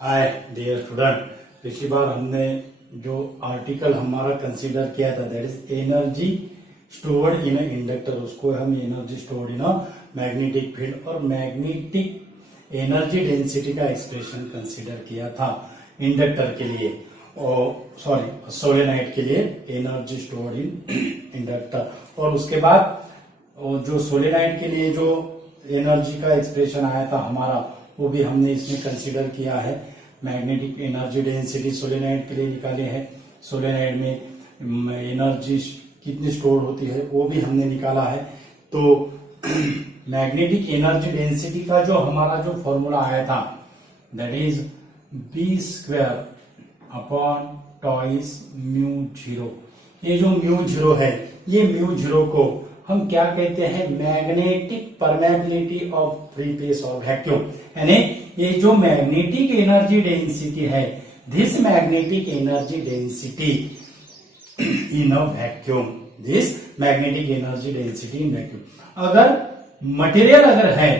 Hi dear student, पिछली बार हमने जो आर्टिकल हमारा कंसीडर किया था that is energy stored in inductor, उसको हम energy stored in magnetic field और मैग्नेटिक एनर्जी डेंसिटी का एक्सप्रेशन कंसीडर किया था इंडक्टर के लिए और सोलेनाइड के लिए एनर्जी स्टोर्ड इन इंडक्टर। और उसके बाद जो सोलेनाइड के लिए जो एनर्जी का एक्सप्रेशन आया था हमारा, वो भी हमने इसमें कंसीडर किया है। मैग्नेटिक एनर्जी डेंसिटी सोलेनाइड के लिए निकाले हैं, सोलेनाइड में एनर्जी कितनी स्टोर होती है वो भी हमने निकाला है। तो मैग्नेटिक एनर्जी डेंसिटी का जो हमारा जो फॉर्मूला आया था that is B² upon twice mu zero. ये जो म्यू जीरो है, ये म्यू जीरो को हम क्या कहते हैं, magnetic permeability of free space और वैक्यूम। यानी ये जो मैग्नेटिक एनर्जी डेंसिटी है, this magnetic energy density in a vacuum, this magnetic energy density in vacuum. अगर मटेरियल अगर है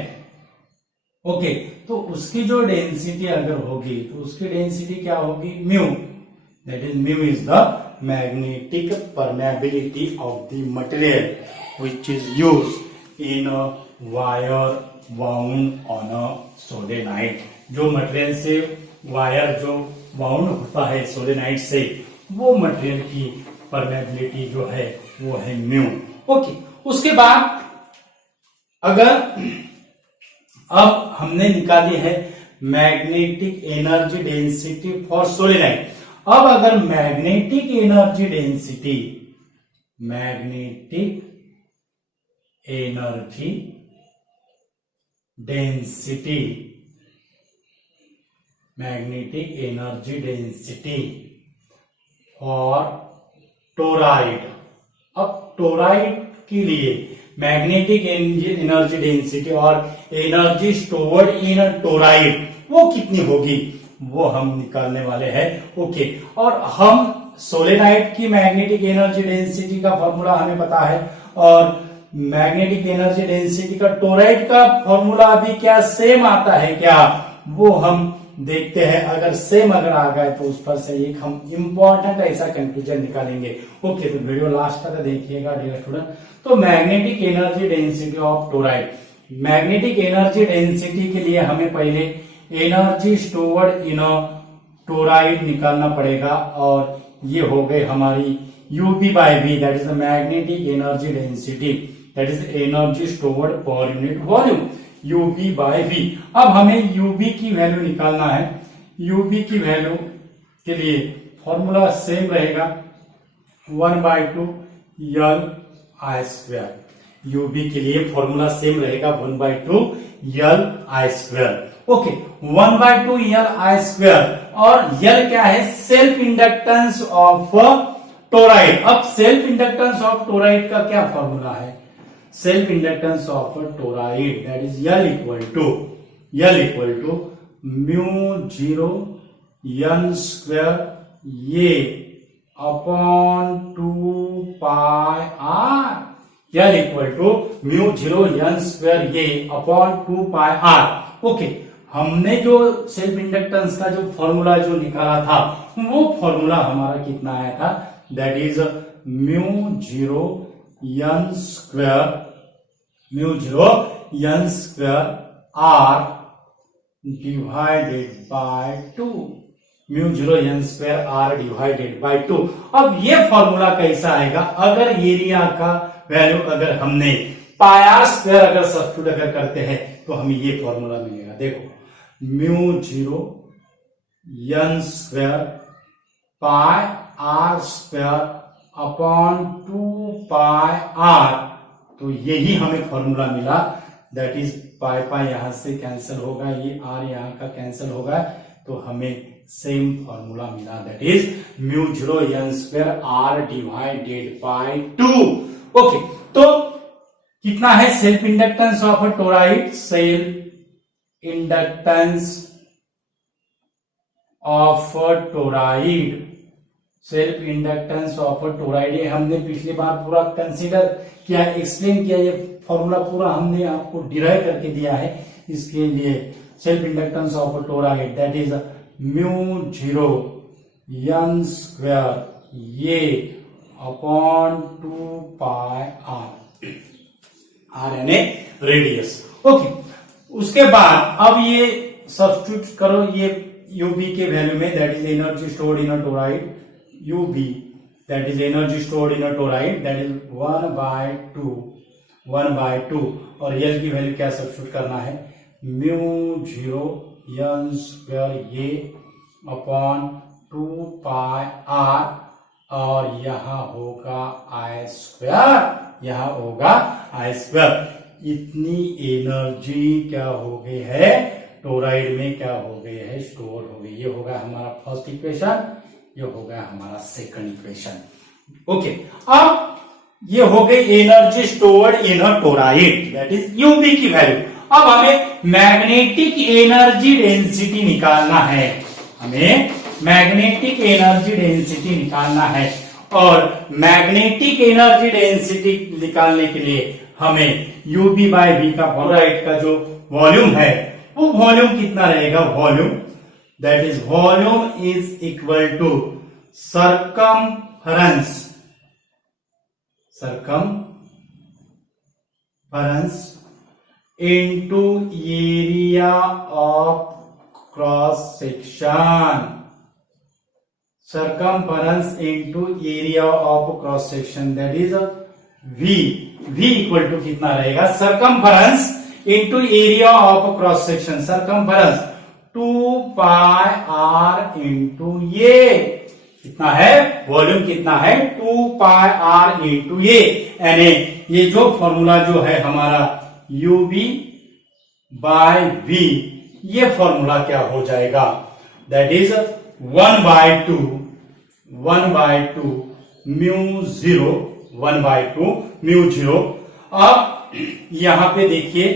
ओके, तो उसकी जो डेंसिटी अगर होगी तो उसकी डेंसिटी क्या होगी, mu. That is mu is the magnetic permeability of the material which is used in a wire wound on a solenoid। जो मटेरियल से वायर जो वाउंड होता है सोलेनाइड से, वो मटेरियल की परमेबिलिटी जो है वो है म्यू। ओके, उसके बाद अगर अब हमने निकाली है magnetic energy density for solenoid. अब अगर magnetic energy density, magnetic energy density, magnetic energy density for toroid. अब टोराइड के लिए मैग्नेटिक एनर्जी डेंसिटी और एनर्जी स्टोर्ड इन टोराइड वो कितनी होगी, वो हम निकालने वाले हैं। ओके, और हम सोलेनाइड की मैग्नेटिक एनर्जी डेंसिटी का फॉर्मूला हमें पता है, और मैग्नेटिक एनर्जी डेंसिटी का टोराइड का फॉर्मूला भी क्या सेम आता है क्या, वो हम देखते हैं। अगर सेम अगर आ गए तो उस पर से एक हम इंपॉर्टेंट ऐसा कंक्लूजन निकालेंगे। ओके, तो वीडियो लास्ट तक देखिएगा डियर स्टूडेंट। तो magnetic energy density of toroid, magnetic energy density के लिए हमें पहले एनर्जी स्टोर्ड इन टोराइड निकालना पड़ेगा, और ये हो गई हमारी UB/V, that is the magnetic energy density, that is energy stored per unit volume, UB/V। अब हमें UB की वैल्यू निकालना है। UB की वैल्यू के लिए फॉर्मूला सेम रहेगा 1/2 L/I²। UB के लिए फॉर्मूला सेम रहेगा 1/2 L/I²। ओके, 1/2 L/I², और L क्या है, सेल्फ इंडक्टेंस ऑफ टोराइड। अब सेल्फ इंडक्टेंस ऑफ टोराइड का क्या फॉर्मूला है, self inductance of toroid that is L equal to mu zero N² ये upon 2πr। L equal to mu zero N² ये upon 2πr। Okay, हमने जो self inductance का जो फॉर्मूला जो निकाला था, वो फॉर्मूला हमारा कितना आया था, that is mu zero N² R divided by 2, mu zero N² R divided by 2। अब ये फॉर्मूला कैसा आएगा, अगर एरिया का वैल्यू अगर हमने πr² अगर सब्स्टिट्यूट अगर करते हैं तो हमें ये फॉर्मूला मिलेगा। देखो, mu zero N² πr² upon 2πr, तो यही हमें फॉर्मूला मिला, दैट इज पाई यहां से कैंसिल होगा, ये r यहां का कैंसिल होगा, तो हमें सेम फॉर्मूला मिला, that is mu zero N² R divided by 2। Okay, तो कितना है self inductance of toroid, self inductance of toroid, self inductance of toroid, ये हमने पिछली बार पूरा कंसीडर किया, एक्सप्लेन किया, ये फॉर्मूला पूरा हमने आपको डिराइव करके दिया है। इसके लिए self inductance of toroid that is mu zero N square ये अपॉन 2 पाई आर यानी रेडियस। ओके, उसके बाद अब ये सब्स्टिट्यूट करो ये यूबी के वैल्यू में, that is energy stored in a toroid, UB that is energy stored in a toroid that is 1/2 और एल की वैल्यू क्या सब्स्टिट्यूट करना है, म्यू जीरो एन स्क्वायर ये अपॉन 2 पाई आर और यहां होगा आई स्क्वायर, यहां होगा आई स्क्वायर। इतनी एनर्जी क्या हो गई है टोराइड में, क्या हो गई है, स्टोर हो गई। ये होगा हमारा फर्स्ट इक्वेशन, ये होगा हमारा सेकंड इक्वेशन। ओके, अब ये हो गई energy stored in a toroid that is UB की वैल्यू। अब हमें मैग्नेटिक एनर्जी डेंसिटी निकालना है, हमें मैग्नेटिक एनर्जी डेंसिटी निकालना है और मैग्नेटिक एनर्जी डेंसिटी निकालने के लिए हमें यूबी बाय बी का टोराइड का जो वॉल्यूम है वो वॉल्यूम कितना रहेगा, volume that is volume is equal to circumference into area of cross section, circumference into area of cross section that is v equal to कितना रहेगा, circumference into area of cross section, circumference 2 pi r into ये कितना है, volume कितना है 2 pi r into ये, यानी ये जो फॉर्मूला जो है हमारा ub बाय v, ये फॉर्मूला क्या हो जाएगा, that is 1/2 mu zero 1/2 mu zero. अब यहां पे देखिए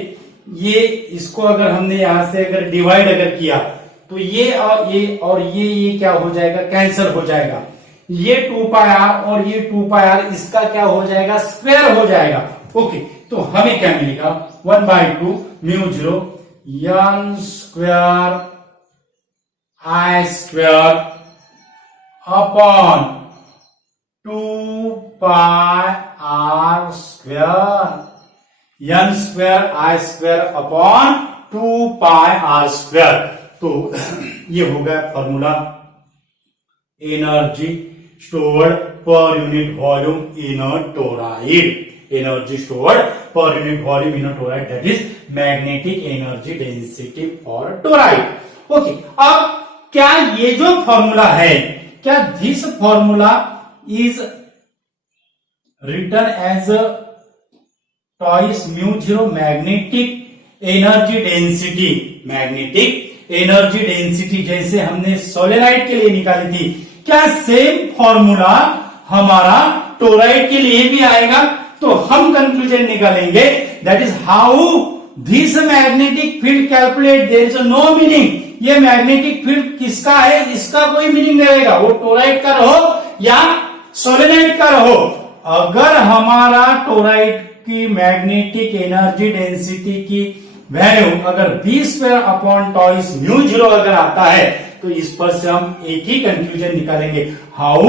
ये इसको अगर हमने यहां से अगर डिवाइड अगर किया तो ये और ये क्या हो जाएगा, कैंसिल हो जाएगा। ये 2 पाई आर और ये 2 पाई आर इसका क्या हो जाएगा, स्क्वायर हो जाएगा। ओके, तो हमें क्या मिलेगा 1/2 mu zero N square I square upon 2 pi r square, N square I square upon 2 pi r square. तो ये हो गया formula energy stored per unit volume in a toroid, energy stored per unit volume in a toroid that is magnetic energy density for toroid. Okay, अब क्या ये जो formula है, क्या this formula is written as twice mu zero magnetic energy density, magnetic energy density जैसे हमने solenoid के लिए निकाली थी, क्या सेम फॉर्मूला हमारा टोराइड के लिए भी आएगा? तो हम कंक्लूजन निकालेंगे that is how this magnetic field calculate, there is no meaning. ये मैग्नेटिक फील्ड किसका है, इसका कोई मीनिंग नहीं रहेगा, वो टोराइड का रहो या सोलेनाइड का रहो। अगर हमारा टोराइड की मैग्नेटिक एनर्जी डेंसिटी की वैल्यू अगर b² म्यू जीरो अगर आता है तो इस पर से हम एक ही कंक्लूजन निकालेंगे, how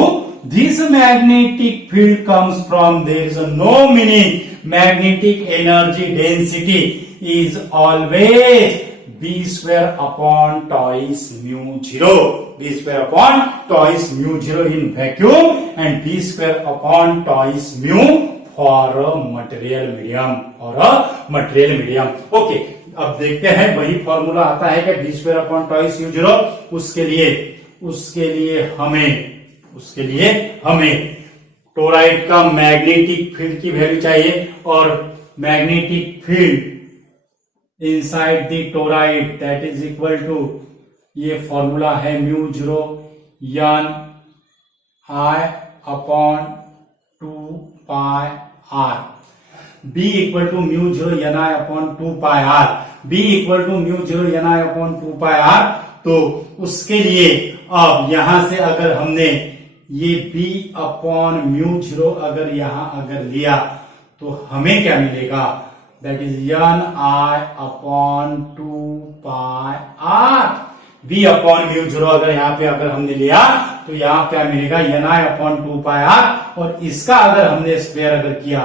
this magnetic field comes from, there is no meaning, magnetic energy density is always b² mu zero, b² mu zero in vacuum and b² mu for material medium, और मटेरियल मीडियम। ओके, अब देखते हैं वही formula आता है कि b² mu zero, उसके लिए हमें टोराइड का मैग्नेटिक फील्ड की वैल्यू चाहिए और magnetic field inside the toroid that is equal to, ये फॉर्मूला है mu zero N I upon 2 pi r, B equal to mu zero N I upon 2 pi r, B equal to mu zero N I upon 2 pi r. तो उसके लिए अब यहां से अगर हमने ये b अपॉन म्यू जीरो अगर यहां अगर लिया तो हमें क्या मिलेगा, that is N I upon 2 pi r, v upon mu zero अगर यहाँ पे अगर हमने लिया तो यहाँ क्या मिलेगा ni अपॉन 2 पाई r, और इसका अगर हमने स्क्वायर अगर किया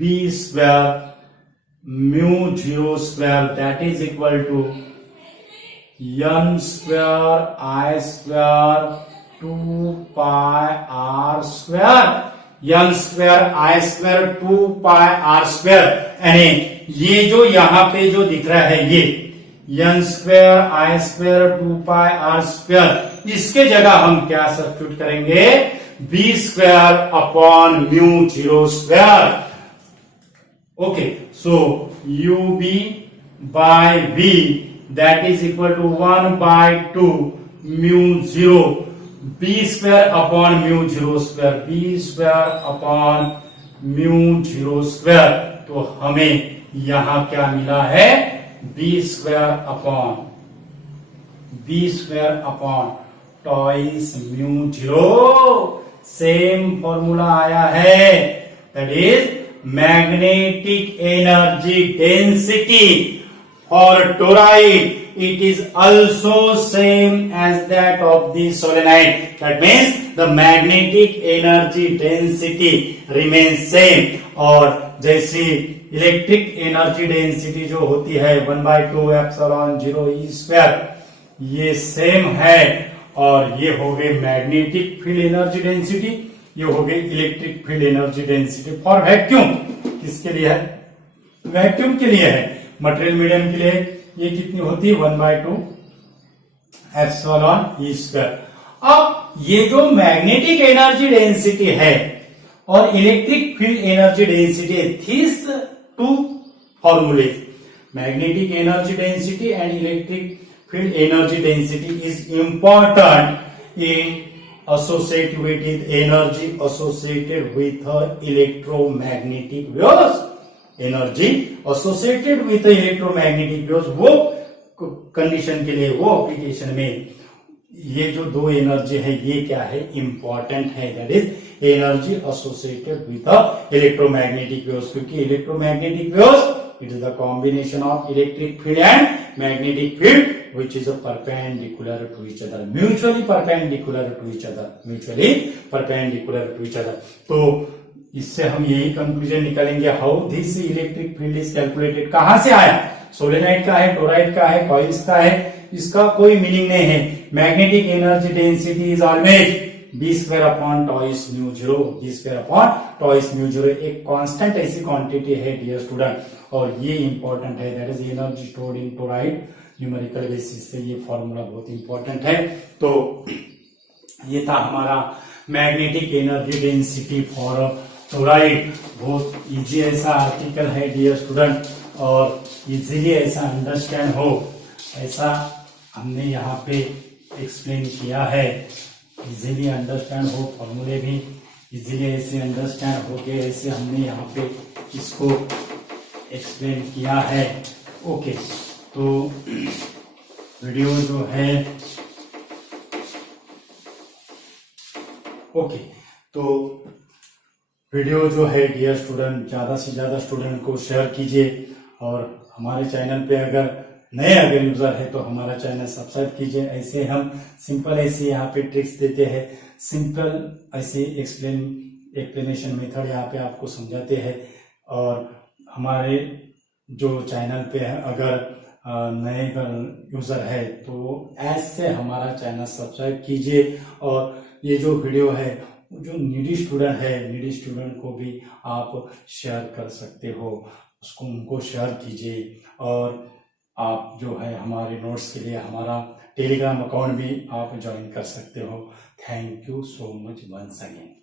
b square mu zero square that is equal to n square i square 2 pi r square n square i square 2 pi r square, यानी ये जो यहाँ पे जो दिख रहा है ये n square i square 2 pi r square, इसके जगह हम क्या सब्स्टिट्यूट करेंगे b square upon mu zero square. Okay, so ub by v that is equal to 1 by 2 mu zero b square upon mu zero square, b square upon mu zero square. तो हमें यहां क्या मिला है b square upon twice mu zero, same formula आया है, that is magnetic energy density for toroid, it is also same as that of the solenoid. That means the magnetic energy density remains same. और जैसी electric energy density जो होती है 1/2 epsilon 0 E square, ये same है, और ये हो गई मैग्नेटिक फील्ड एनर्जी डेंसिटी, ये हो गई electric field energy density for vacuum. किसके लिए है? वैक्यूम के लिए है। मटेरियल मीडियम के लिए ये कितनी होती है 1/2 एप्सिलॉन ई स्क्वायर। अब ये जो मैग्नेटिक एनर्जी डेंसिटी है और electric field energy density, these two formulas, magnetic energy density and electric field energy density is important in associated with energy associated with electromagnetic waves. Energy associated with electromagnetic waves, वो condition के लिए, वो application में ये जो दो energy है ये क्या है इंपॉर्टेंट है, that is energy associated with electromagnetic waves, क्योंकि electromagnetic waves it is the combination of electric field and magnetic field which is a perpendicular to each other, mutually perpendicular to each other, mutually perpendicular to each other। तो इससे हम यही conclusion निकालेंगे, how this electric field is calculated, कहां से आया, solenoid का है, टोराइड का है, कॉइल्स का है, इसका कोई मीनिंग नहीं है। Magnetic energy density is always B square upon twice mu zero, B square upon twice mu zero एक कांस्टेंट ऐसी क्वांटिटी है डियर स्टूडेंट, और ये इंपॉर्टेंट है, that is energy stored in toroid, numerical basis से ये फॉर्मूला बहुत important है। तो ये था हमारा magnetic energy density for toroid. बहुत इजी ऐसा आर्टिकल है डियर स्टूडेंट, और इजीली ऐसा अंडरस्टैंड हो, ऐसा हमने यहाँ पे एक्सप्लेन किया है, इजीली अंडरस्टैंड हो, फॉर्मूले भी इजीली ऐसे अंडरस्टैंड हो गए, ऐसे हमने यहाँ पे इसको एक्सप्लेन किया है। ओके, तो वीडियो जो है, ओके, तो वीडियो जो है डियर स्टूडेंट ज्यादा से ज्यादा स्टूडेंट को शेयर कीजिए, और हमारे चैनल पे अगर नए अगर यूजर है तो हमारा चैनल सब्सक्राइब कीजिए। ऐसे हम सिंपल ऐसे यहाँ पे ट्रिक्स देते हैं, सिंपल ऐसे एक्सप्लेनेशन मेथड यहाँ पे आपको समझाते हैं, और हमारे जो चैनल पे है अगर नए यूजर है तो ऐसे हमारा चैनल सब्सक्राइब कीजिए, और ये जो वीडियो है जो नीडी स्टूडेंट है, नीडी स्टूडेंट को भी आप शेयर कर सकते हो, उसको उनको शेयर कीजिए, और आप जो है हमारे नोट्स के लिए हमारा टेलीग्राम अकाउंट भी आप ज्वाइन कर सकते हो। Thank you so much once again.